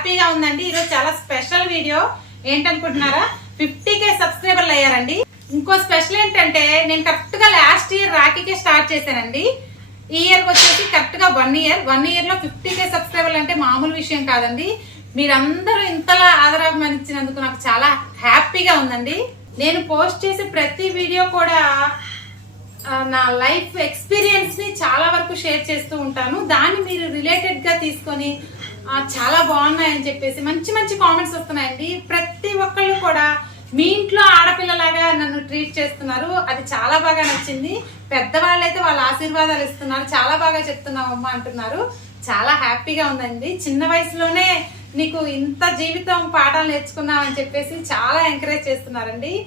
హ్యాపీగా ఉందండి. ఈరోజు చాలా స్పెషల్ వీడియో. ఏంటనుకుంటున్నారా? ఫిఫ్టీ కే సబ్స్క్రైబర్లు అయ్యారండి. ఇంకో స్పెషల్ ఏంటంటే నేను కరెక్ట్గా లాస్ట్ ఇయర్ రాఖీకే స్టార్ట్ చేశానండి. ఈ ఇయర్ వచ్చేసి కరెక్ట్గా వన్ ఇయర్. వన్ ఇయర్లో ఫిఫ్టీ కే సబ్స్క్రైబర్లు అంటే మామూలు విషయం కాదండి. మీరందరూ ఇంతలా ఆదరాభిమానించినందుకు నాకు చాలా హ్యాపీగా ఉందండి. నేను పోస్ట్ చేసే ప్రతి వీడియో కూడా నా లైఫ్ ఎక్స్పీరియన్స్ని చాలా వరకు షేర్ చేస్తూ ఉంటాను. దాన్ని మీరు రిలేటెడ్గా తీసుకొని చాలా బాగున్నాయని చెప్పేసి మంచి మంచి కామెంట్స్ వస్తున్నాయండి. ప్రతి ఒక్కళ్ళు కూడా మీ ఇంట్లో ఆడపిల్లలాగా నన్ను ట్రీట్ చేస్తున్నారు. అది చాలా బాగా నచ్చింది. పెద్దవాళ్ళు అయితే వాళ్ళ ఆశీర్వాదాలు ఇస్తున్నారు. చాలా బాగా చెప్తున్నావు అమ్మ అంటున్నారు. చాలా హ్యాపీగా ఉందండి. చిన్న వయసులోనే నీకు ఇంత జీవితం పాఠాలు నేర్చుకున్నావు అని చెప్పేసి చాలా ఎంకరేజ్ చేస్తున్నారండి.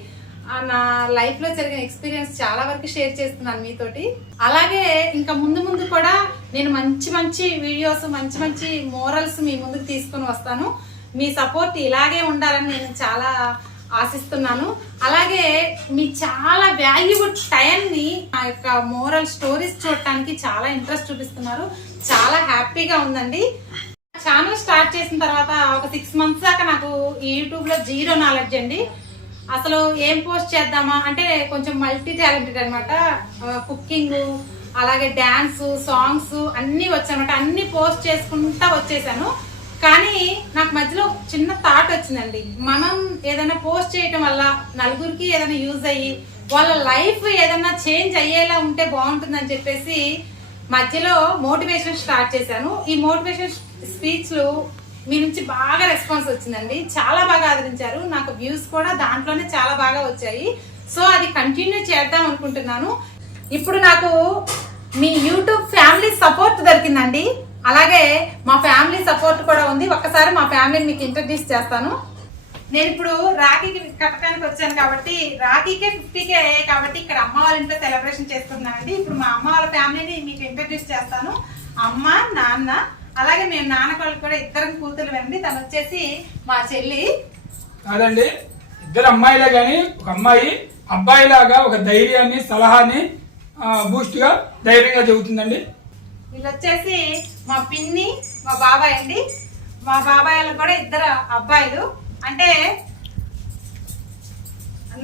నా లైఫ్లో జరిగిన ఎక్స్పీరియన్స్ చాలా వరకు షేర్ చేస్తున్నాను మీతోటి. అలాగే ఇంకా ముందు ముందు కూడా నేను మంచి మంచి వీడియోస్ మంచి మంచి మోరల్స్ మీ ముందుకు తీసుకొని వస్తాను. మీ సపోర్ట్ ఇలాగే ఉండాలని నేను చాలా ఆశిస్తున్నాను. అలాగే మీ చాలా వాల్యుబుల్ టైంని ఆ యొక్క మోరల్ స్టోరీస్ చూడటానికి చాలా ఇంట్రెస్ట్ చూపిస్తున్నారు. చాలా హ్యాపీగా ఉందండి. ఛానల్ స్టార్ట్ చేసిన తర్వాత ఒక సిక్స్ మంత్స్ దాకా నాకు ఈ జీరో నాలెడ్జ్ అండి. అసలు ఏం పోస్ట్ చేద్దామా? అంటే కొంచెం మల్టీ టాలెంటెడ్ అనమాట కుకింగ్ అలాగే డ్యాన్స్ సాంగ్స్ అన్నీ వచ్చానమాట అన్ని పోస్ట్ చేసుకుంటా వచ్చేసాను. కానీ నాకు మధ్యలో చిన్న థాట్ వచ్చిందండి. మనం ఏదైనా పోస్ట్ చేయటం వల్ల నలుగురికి ఏదైనా యూజ్ అయ్యి వాళ్ళ లైఫ్ ఏదైనా చేంజ్ అయ్యేలా ఉంటే బాగుంటుందని చెప్పేసి మధ్యలో మోటివేషన్ స్టార్ట్ చేశాను. ఈ మోటివేషన్ స్పీచ్లు మీ నుంచి బాగా రెస్పాన్స్ వచ్చిందండి. చాలా బాగా ఆదరించారు. నాకు వ్యూస్ కూడా దాంట్లోనే చాలా బాగా వచ్చాయి. సో అది కంటిన్యూ చేద్దాం అనుకుంటున్నాను. ఇప్పుడు నాకు మీ యూట్యూబ్ ఫ్యామిలీ సపోర్ట్ దొరికిందండి. అలాగే మా ఫ్యామిలీ సపోర్ట్ కూడా ఉంది. ఒక్కసారి మా ఫ్యామిలీని మీకు ఇంట్రడ్యూస్ చేస్తాను. నేను ఇప్పుడు రాఖీకి కట్టడానికి వచ్చాను కాబట్టి రాఖీకే ఫిఫ్టీకే అయ్యాయి కాబట్టి ఇక్కడ అమ్మ వాళ్ళ ఇంట్లో సెలబ్రేషన్ చేస్తున్నానండి. ఇప్పుడు మా అమ్మ వాళ్ళ ఫ్యామిలీని మీకు ఇంట్రడ్యూస్ చేస్తాను. అమ్మ నాన్న అలాగే మేము నాన్నకోళ్ళకి కూడా ఇద్దరం కూతురు అండి. తను వచ్చేసి మా చెల్లి. కాదండి ఇద్దరు అమ్మాయిలే కానీ ఒక అమ్మాయి అబ్బాయిలాగా ఒక ధైర్యాన్ని సలహాని బూస్ట్గా ధైర్యంగా చెబుతుందండి. వీళ్ళు వచ్చేసి మా పిన్ని మా బాబాయ్ అండి. మా బాబాయ్ కూడా ఇద్దరు అబ్బాయిలు. అంటే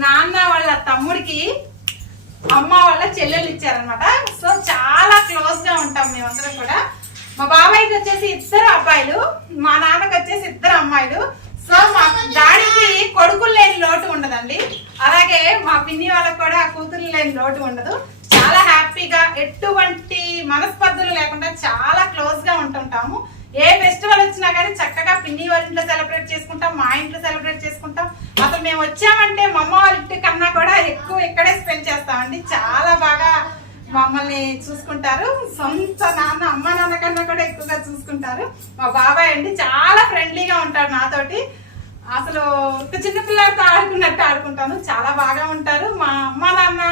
నాన్న వాళ్ళ తమ్ముడికి అమ్మ వాళ్ళ చెల్లెలు ఇచ్చారనమాట సో చాలా క్లోజ్గా ఉంటాం మేమందరం కూడా. మా బాబాయ్కి వచ్చేసి ఇద్దరు అబ్బాయిలు మా నాన్నకి వచ్చేసి ఇద్దరు అమ్మాయిలు. సో మా డాడీకి కొడుకులు లేని లోటు ఉండదండి. అలాగే మా పిన్ని వాళ్ళకి కూడా కూతురు లేని లోటు ఉండదు. చాలా హ్యాపీగా ఎటువంటి మనస్పర్ధలు లేకుండా చాలా క్లోజ్గా ఉంటుంటాము. ఏ ఫెస్టివల్ వచ్చినా కానీ చక్కగా పిన్ని వాళ్ళ ఇంట్లో సెలబ్రేట్ చేసుకుంటాం మా ఇంట్లో సెలబ్రేట్ చేసుకుంటాం. అసలు మేము వచ్చామంటే మా అమ్మ వాళ్ళ ఇంటి కన్నా కూడా ఎక్కువ ఇక్కడే స్పెండ్ చేస్తామండి. చాలా బాగా మమ్మల్ని చూసుకుంటారు. సొంత నాన్న అమ్మ నాన్న కన్నా కూడా ఎక్కువగా చూసుకుంటారు. మా బాబాయ్ అండి చాలా ఫ్రెండ్లీగా ఉంటారు నాతోటి. అసలు ఒక చిన్న పిల్లలతో ఆడుకున్నట్టు ఆడుకుంటాను. చాలా బాగా ఉంటారు. మా అమ్మ నాన్న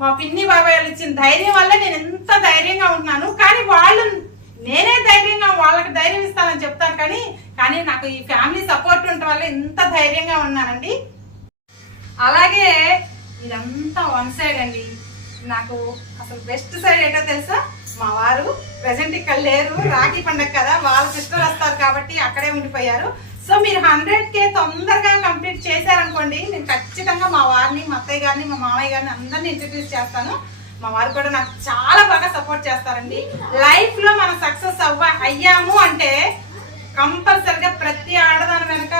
మా పిన్ని బాబాయ్ వాళ్ళు ఇచ్చిన ధైర్యం వల్ల నేను ఎంత ధైర్యంగా ఉంటున్నాను కానీ వాళ్ళు నేనే ధైర్యంగా వాళ్ళకి ధైర్యం ఇస్తానని చెప్తాను కానీ కానీ నాకు ఈ ఫ్యామిలీ సపోర్ట్ ఉండటం వల్ల ఇంత ధైర్యంగా ఉన్నానండి. అలాగే ఇదంతా వన్ సైడ్ అండి. నాకు అసలు బెస్ట్ సైడ్ ఏంటో తెలుసా? మా వారు ప్రజెంట్ ఇక్కడ లేరు రాఖీ పండగ కదా వాళ్ళ సిస్టర్ వస్తారు కాబట్టి అక్కడే ఉండిపోయారు. సో మీరు హండ్రెడ్ కే తొందరగా కంప్లీట్ చేశారనుకోండి నేను ఖచ్చితంగా మా వారిని మా అత్తయ్య గారిని మా మామయ్య గారిని అందరిని ఇంట్రడ్యూస్ చేస్తాను. మా వారు కూడా నాకు చాలా బాగా సపోర్ట్ చేస్తారండి. లైఫ్లో మనం సక్సెస్ అవ్వ అయ్యాము అంటే కంపల్సరిగా ప్రతి ఆడదాని వెనక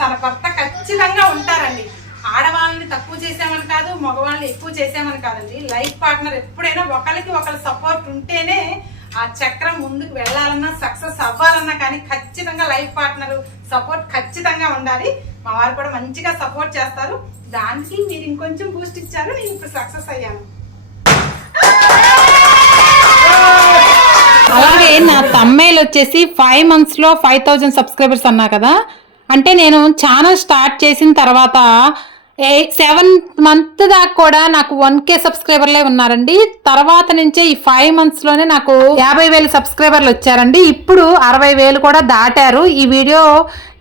తన భర్త ఖచ్చితంగా ఉంటారండి. ఆడవాళ్ళని తక్కువ చేసామని కాదు మగవాళ్ళని ఎక్కువ చేసామని కాదండి. లైఫ్ పార్ట్నర్ ఎప్పుడైనా ఒకరికి ఒకరి సపోర్ట్ ఉంటేనే ఆ చక్రం ముందుకు వెళ్ళాలన్నా సక్సెస్ అవ్వాలన్నా కానీ ఖచ్చితంగా లైఫ్ పార్ట్నర్ సపోర్ట్ ఖచ్చితంగా ఉండాలి. మా వారు కూడా మంచిగా సపోర్ట్ చేస్తారు. దానికి మీరు ఇంకొంచెం బూస్ట్ ఇచ్చారు నేను ఇప్పుడు సక్సెస్ అయ్యాను. అలాగే నా తమ్మేలు వచ్చేసి ఫైవ్ మంత్స్లో ఫైవ్ థౌజండ్ సబ్స్క్రైబర్స్ అన్నా కదా. అంటే నేను ఛానల్ స్టార్ట్ చేసిన తర్వాత సెవెన్ మంత్ దాకా కూడా నాకు వన్ కే సబ్స్క్రైబర్లే ఉన్నారండి. తర్వాత నుంచే ఈ ఫైవ్ మంత్స్లోనే నాకు యాభై వేలు సబ్స్క్రైబర్లు వచ్చారండి. ఇప్పుడు అరవై వేలు కూడా దాటారు. ఈ వీడియో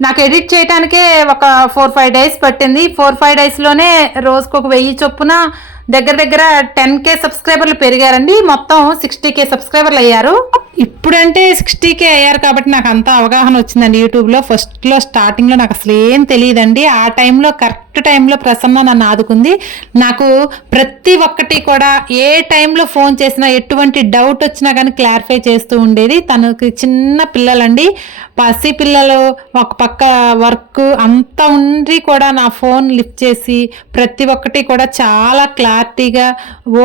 నాకు ఎడిట్ చేయడానికే ఒక ఫోర్ ఫైవ్ డేస్ పట్టింది. ఫోర్ ఫైవ్ డేస్లోనే రోజుకు ఒక వెయ్యి చొప్పున దగ్గర దగ్గర టెన్ కే సబ్స్క్రైబర్లు పెరిగారండి. మొత్తం సిక్స్టీ కే సబ్స్క్రైబర్లు అయ్యారు. ఇప్పుడంటే సిక్స్టీ కే అయ్యారు కాబట్టి నాకు అంత అవగాహన వచ్చిందండి యూట్యూబ్లో. ఫస్ట్లో స్టార్టింగ్లో నాకు అసలు ఏం తెలియదండి. ఆ టైంలో కరెక్ట్ టైంలో ప్రసన్న నన్ను ఆదుకుంది. నాకు ప్రతి ఒక్కటి కూడా ఏ టైంలో ఫోన్ చేసినా ఎటువంటి డౌట్ వచ్చినా కానీ క్లారిఫై చేస్తూ ఉండేది. తనకి చిన్న పిల్లలండి. పసి పిల్లలు ఒక పక్క వర్క్ అంతా ఉండి కూడా నా ఫోన్ లిఫ్ట్ చేసి ప్రతి ఒక్కటి కూడా చాలా క్లారిటీగా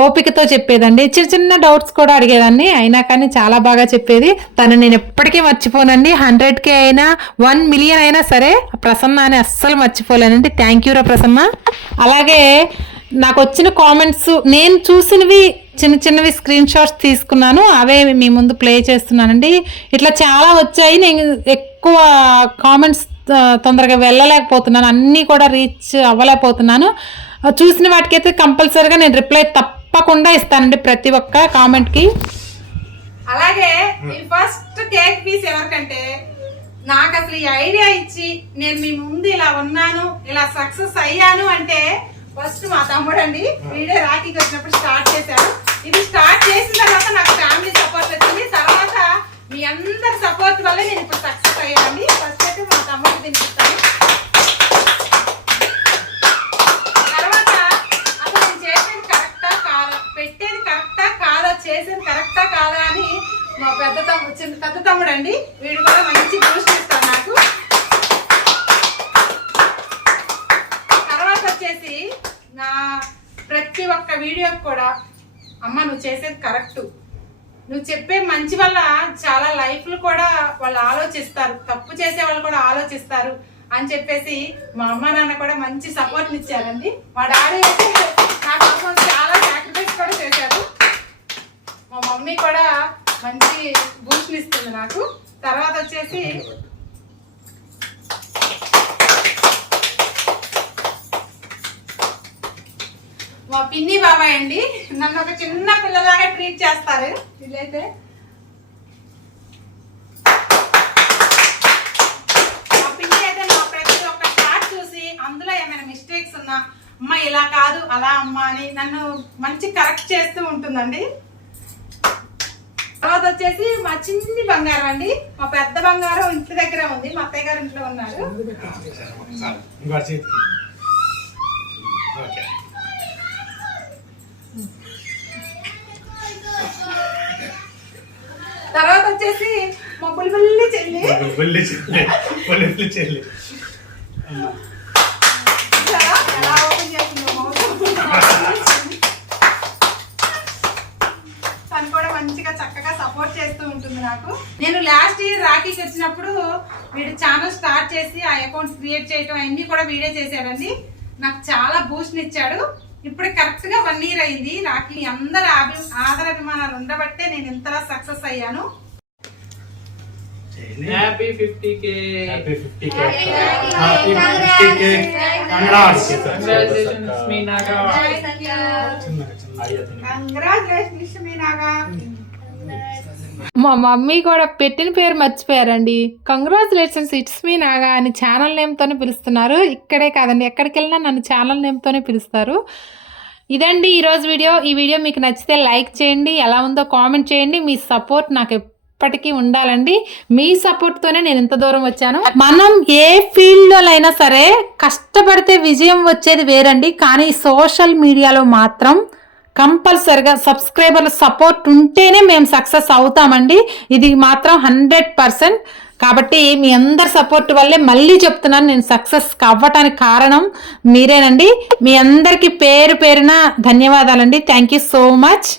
ఓపికతో చెప్పేదండి. చిన్న చిన్న డౌట్స్ కూడా అడిగేదాన్ని. అయినా కానీ చాలా బాగా చెప్పేది. తను నేను ఎప్పటికీ మర్చిపోనండి. హండ్రెడ్ కే అయినా వన్ మిలియన్ అయినా సరే ప్రసన్న అని అస్సలు మర్చిపోలేనండి. థ్యాంక్ యూ రా ప్రసన్న. అలాగే నాకు వచ్చిన కామెంట్స్ నేను చూసినవి చిన్న చిన్నవి స్క్రీన్ షాట్స్ తీసుకున్నాను. అవే మీ ముందు ప్లే చేస్తున్నానండి. ఇట్లా చాలా వచ్చాయి. నేను ఎక్కువ కామెంట్స్ తొందరగా వెళ్ళలేకపోతున్నాను. అన్నీ కూడా రీచ్ అవ్వలేకపోతున్నాను. చూసిన వాటికైతే కంపల్సరీగా నేను రిప్లై తప్పకుండా ఇస్తానండి ప్రతి ఒక్క కామెంట్కి. అలాగే ఈ ఫస్ట్ కేక్ పీస్ ఎవరికంటే నాకు అసలు ఈ ఐడియా ఇచ్చి నేను మీ ముందు ఇలా ఉన్నాను ఇలా సక్సెస్ అయ్యాను అంటే ఫస్ట్ మా తమ్ముడు అండి వీడియో రాఖీకి వచ్చినప్పుడు స్టార్ట్ చేశారు. ఇది స్టార్ట్ చేసిన తర్వాత నాకు ఫ్యామిలీ సపోర్ట్ వచ్చింది. తర్వాత మీ అందరి సపోర్ట్ వల్ల నేను ఇప్పుడు సక్సెస్ అయ్యానండి ఫస్ట్ అయితే మా తమ్ముడు తినిపిస్తాను తర్వాత అసలు నేను చేసేది కరెక్టా కాదా? పెట్టేది కరెక్టా కాదా? చేసేది కరెక్టా కాదా అని మా పెద్ద తమ్ముడు చిన్న పెద్ద తమ్ముడు అండి వీడు కూడా మంచి బూస్ట్ ఇస్తాను నాకు. తర్వాత వచ్చేసి నా ప్రతి ఒక్క వీడియోకి కూడా అమ్మ నువ్వు చేసేది కరెక్ట్ నువ్వు చెప్పే మంచి వల్ల చాలా లైఫ్లు కూడా వాళ్ళు ఆలోచిస్తారు. తప్పు చేసే వాళ్ళు కూడా ఆలోచిస్తారు అని చెప్పేసి మా అమ్మ నాన్న కూడా మంచి సపోర్ట్ ఇచ్చారండి. మా డాడీ నా కోసం చాలా సాక్రిఫైస్ కూడా చేశారు. మా మమ్మీ కూడా మంచి బూస్ట్ ఇస్తుంది నాకు. తర్వాత వచ్చేసి మా పిన్ని బాబాయ్ అండి. నన్ను ఒక చిన్న పిల్లలాగా ట్రీట్ చేస్తారు. వీళ్ళైతే. మా పిన్ని అయితే నా ప్రతి ఒక్క చాట్ చూసి అందులో ఏమైనా మిస్టేక్స్ ఉన్నా అమ్మ ఇలా కాదు అలా అమ్మ అని నన్ను మంచి కరెక్ట్ చేస్తూ ఉంటుందండి. తర్వాత వచ్చేసి మా చిన్ని బంగారం అండి. మా పెద్ద బంగారం ఇంటి దగ్గర ఉంది. మా అత్తయ్య గారు ఇంట్లో ఉన్నారు. వచ్చేసి మా బుల్బుల్లి చెల్లి. బుల్లి చెల్లి. బుల్లి చెల్లి. తను కూడా మంచిగా చక్కగా సపోర్ట్ చేస్తూ ఉంటుంది నాకు. నేను లాస్ట్ ఇయర్ రాఖీకి వచ్చినప్పుడు వీడు ఛానల్ స్టార్ట్ చేసి ఆ అకౌంట్ క్రియేట్ చేయడం అన్ని కూడా వీడే చేశాడండి. నాకు చాలా బూస్ట్ ఇచ్చాడు. ఇప్పుడు కరెక్ట్గా వన్ ఇయర్ అయింది. రాఖీ అందరి అభి ఆదరాభిమానాలు ఉండబట్టే నేను ఇంతలా సక్సెస్ అయ్యాను. Happy fifty K happy fifty K happy fifty K congrats congratulations మీ నాగా చిన్నగా చిన్నగా. కంగ్రాచులేషన్స్ మీనాగా మా మమ్మీ కూడా పెట్టిన పేరు మర్చిపోయారండి. కంగ్రాచులేషన్స్ ఇట్స్ మీ నాగా అని ఛానల్ నేమ్తోనే పిలుస్తున్నారు. ఇక్కడే కాదండి ఎక్కడికి వెళ్ళినా నన్ను ఛానల్ నేమ్తోనే పిలుస్తారు. ఇదండి ఈరోజు వీడియో. ఈ వీడియో మీకు నచ్చితే లైక్ చేయండి ఎలా ఉందో కామెంట్ చేయండి. మీ సపోర్ట్ నాకు ఎప్పటికీ ఉండాలండి. మీ సపోర్ట్తోనే నేను ఇంత దూరం వచ్చాను. మనం ఏ ఫీల్డ్లో అయినా సరే కష్టపడితే విజయం వచ్చేది వేరండి. కానీ సోషల్ మీడియాలో మాత్రం కంపల్సరిగా సబ్స్క్రైబర్ల సపోర్ట్ ఉంటేనే మేము సక్సెస్ అవుతామండి. ఇది మాత్రం హండ్రెడ్ పర్సెంట్. కాబట్టి మీ అందరి సపోర్ట్ వల్లే మళ్ళీ చెప్తున్నాను నేను సక్సెస్ అవ్వటానికి కారణం మీరేనండి. మీ అందరికీ పేరు పేరున ధన్యవాదాలండి. Thank you so much